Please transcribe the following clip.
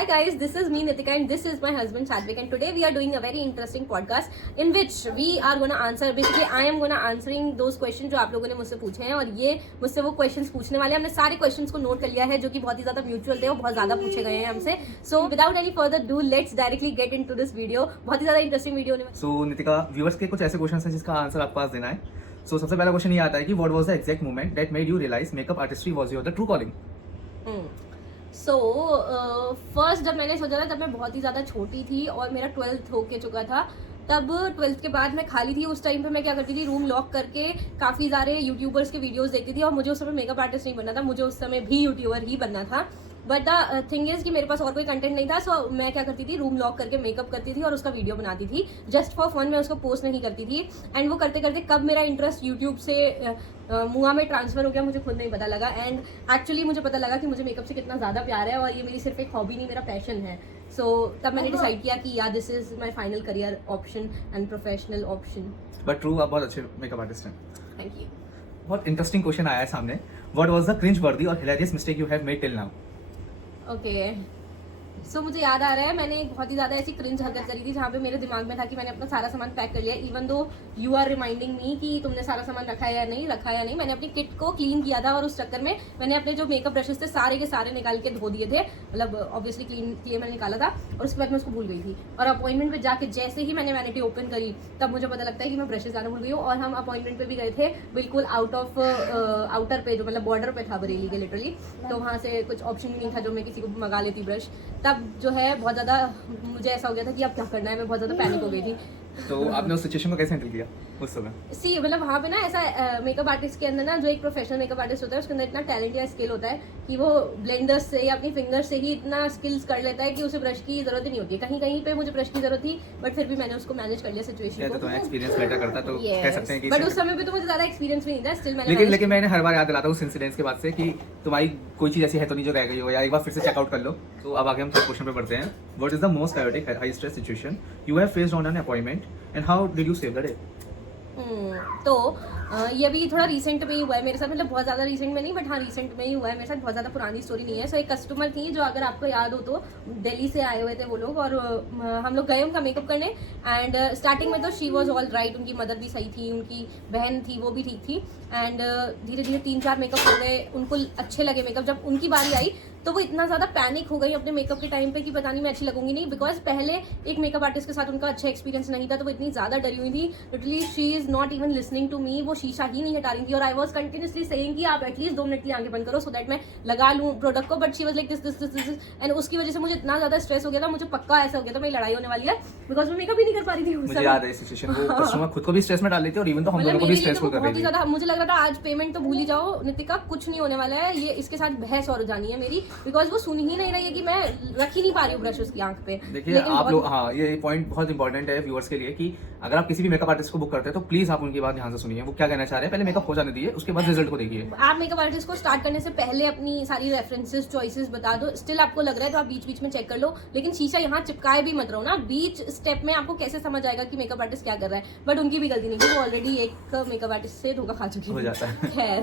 Hi guys, this is me Nitika and this is my husband Sadvik, and today we are doing a very interesting podcast in which we are going to answer, basically I am going to answering those questions जो आप लोगों ने मुझसे पूछे हैं, और ये मुझसे वो questions पूछने वाले हैं। हमने सारे questions को नोट कर लिया है जो कि बहुत ही ज़्यादा म्यूचुअल थे और बहुत ज़्यादा पूछे गए हैं हमसे। So without any further ado, let's directly get into this video। बहुत ही ज़्यादा इंटरेस्टिंग वीडियो होने वाली। So नितिका, व्यूअर्स के कुछ ऐसे क्वेश्चन हैं जिसका आंसर आपको आज देना है। So सबसे पहला क्वेश्चन ये आता है कि what was the exact moment that made you realise makeup artistry was your the true calling. So first जब मैंने सोचा था तब मैं बहुत ही ज़्यादा छोटी थी और मेरा 12th हो के चुका था। तब 12th के बाद मैं खाली थी। उस टाइम पे मैं क्या करती थी, रूम लॉक करके काफ़ी सारे यूट्यूबर्स के वीडियोस देखती थी, और मुझे उस समय मेकअप आर्टिस्ट नहीं बनना था, मुझे उस समय भी यूट्यूबर ही बनना था। बट द थिंग इज़ कि मेरे पास और कोई कंटेंट नहीं था। सो मैं क्या करती थी, रूम लॉक करके मेकअप करती थी और उसका वीडियो बनाती थी जस्ट फॉर फन। मैं उसको पोस्ट नहीं करती थी। एंड वो करते करते कब मेरा इंटरेस्ट यूट्यूब से मुआ में ट्रांसफर हो गया मुझे खुद नहीं पता लगा। एंड एक्चुअली मुझे पता लगा कि मुझे मेकअप से कितना ज़्यादा प्यार है और ये मेरी सिर्फ एक हॉबी नहीं, मेरा पैशन है। सो तब मैंने डिसाइड किया कि यार this is my final career option and professional option. But true, आप बहुत अच्छे मेकअप आर्टिस्ट हैं। Thank you. बहुत इंटरेस्टिंग क्वेश्चन आया है सामने। What was the cringe worthy और hilarious mistake you have made till now? Okay, so मुझे याद आ रहा है मैंने एक बहुत ही ज़्यादा ऐसी क्रिंज हरकत करी थी जहाँ पे मेरे दिमाग में था कि मैंने अपना सारा सामान पैक कर लिया। Even though you are reminding me कि तुमने सारा सामान रखा है या नहीं, रखा है या नहीं। मैंने अपनी किट को क्लीन किया था और उस चक्कर में मैंने अपने जो मेकअप ब्रशेस थे सारे के सारे निकाल के धो दिए थे। मतलब ऑब्वियसली क्लीन किए मैंने निकाला था, और उसके बाद मैं उसको भूल गई थी। और अपॉइंटमेंट पे जाके जैसे ही मैंने वैनिटी ओपन करी तब मुझे पता लगता है कि मैं ब्रशेस लाना भूल गई हूँ। और हम अपॉइंटमेंट पे भी गए थे बिल्कुल आउट ऑफ आउटर पे, जो मतलब बॉर्डर पे था बरेली के लिटरली। तो वहाँ से कुछ ऑप्शन भी नहीं था जो मैं किसी को मंगा लेती ब्रश। तब जो है बहुत ज़्यादा मुझे ऐसा हो गया था कि अब क्या करना है, मैं बहुत ज़्यादा पैनिक हो गई थी। तो आपने उस सिचुएशन को कैसे हैंडल किया उस समय? सी मतलब वहाँ पे ना ऐसा मेकअप आर्टिस्ट के अंदर ना, जो एक प्रोफेशनल मेकअप आर्टिस्ट होता है उसके अंदर इतना टैलेंट या स्किल होता है कि वो ब्लेंडर्स से या अपनी फिंगर से ही इतना स्किल्स कर लेता है कि उसे ब्रश की जरूरत ही नहीं होती है। कहीं कहीं पे मुझे ब्रश की जरूरत थी, बट फिर भी मैंने उसको मैनेज कर लिया सिचुएशन को। तो एक्सपीरियंस मैटर करता, तो कह सकते हैं कि बट उस समय पे तो मुझे ज़्यादा एक्सपीरियंस भी नहीं था, स्टिल मैंने लेकिन मैंने हर बार याद दिलाता हूँ उस इंसिडेंस के बाद से कि तुम्हारी कोई चीज़ ऐसी है तो नहीं जो रह गई हो, या एक बार फिर से चेकआउट कर लो। तो अब आगे हम थर्ड क्वेश्चन पे बढ़ते हैं। What is the most chaotic high stress situation you have faced on an appointment and how did you save the day? तो ये भी थोड़ा रिसेंट में ही हुआ है मेरे साथ, मतलब बहुत ज़्यादा रिसेंट में नहीं, बट हाँ रिसेंट में ही हुआ है मेरे साथ। बहुत ज़्यादा पुरानी स्टोरी नहीं है। सो एक कस्टमर थी जो, अगर आपको याद हो तो, दिल्ली से आए हुए थे वो लोग, और हम लोग गए उनका मेकअप करने। एंड स्टार्टिंग में तो शी वॉज ऑल राइट, उनकी मदर भी सही थी, उनकी बहन थी वो भी ठीक थी। एंड धीरे धीरे 3-4 मेकअप हो गए, उनको अच्छे लगे मेकअप। जब उनकी बारी आई तो वो इतना ज़्यादा पैनिक हो गई अपने मेकअप के टाइम पे कि पता नहीं मैं अच्छी लगूंगी नहीं, बिकॉज पहले एक मेकअप आर्टिस्ट के साथ उनका अच्छा एक्सपीरियंस नहीं था। तो वो इतनी ज़्यादा डरी हुई थी, literally she is not even listening to me. वो शीशा ही नहीं हटा रही थी, और आई वॉज कंटिन्यूसली सेइंग कि आप एटलीस्ट 2 मिनट की आंखें बंद करो सो दैट मैं लगा लूँ प्रोडक्ट को। But she was like this. And उसकी वजह से मुझे इतना ज़्यादा स्ट्रेस हो गया था, मुझे पक्का ऐसा हो गया था मेरी लड़ाई होने वाली है, बिकॉज वो मेकअप ही नहीं कर पा रही थी। मुझे याद है इस सिचुएशन को, कस्टमर खुद को भी स्ट्रेस में डाल देते और इवन तो हम दोनों को भी स्ट्रेसफुल कर रही थी। मुझे लग रहा था आज पेमेंट तो भूल ही जाओ नितिका, कुछ नहीं होने वाला है, ये इसके साथ बहस और जानी है मेरी, बिकॉज वो सुन ही नहीं रही है कि मैं रख ही नहीं पा रही हूँ ब्रश उसकी आंख पे। देखिए आप लोग, हाँ ये पॉइंट बहुत इंपॉर्टेंट है व्यूअर्स के लिए कि अगर आप किसी भी मेकअप आर्टिस्ट को बुक करते हैं तो प्लीज आप उनकी बात ध्यान से सुनिए, वो क्या कहना चाह रहे हैं। पहले मेकअप हो जाने दीजिए, उसके बाद रिजल्ट को देखिए। आप मेकअप आर्टिस्ट को स्टार्ट करने से पहले अपनी सारी रेफरेंसेस चॉइसेस बता दो। स्टिल आपको लग रहा है तो आप बीच बीच में चेक कर लो, लेकिन शीशा यहाँ चिपकाए भी मत रहो ना। बीच स्टेप में आपको कैसे समझ आएगा कि मेकअप आर्टिस्ट क्या कर रहा है। बट उनकी भी गलती नहीं थी, वो ऑलरेडी एक मेकअप आर्टिस्ट से धोखा खा चुकी है। हो जाता है। खैर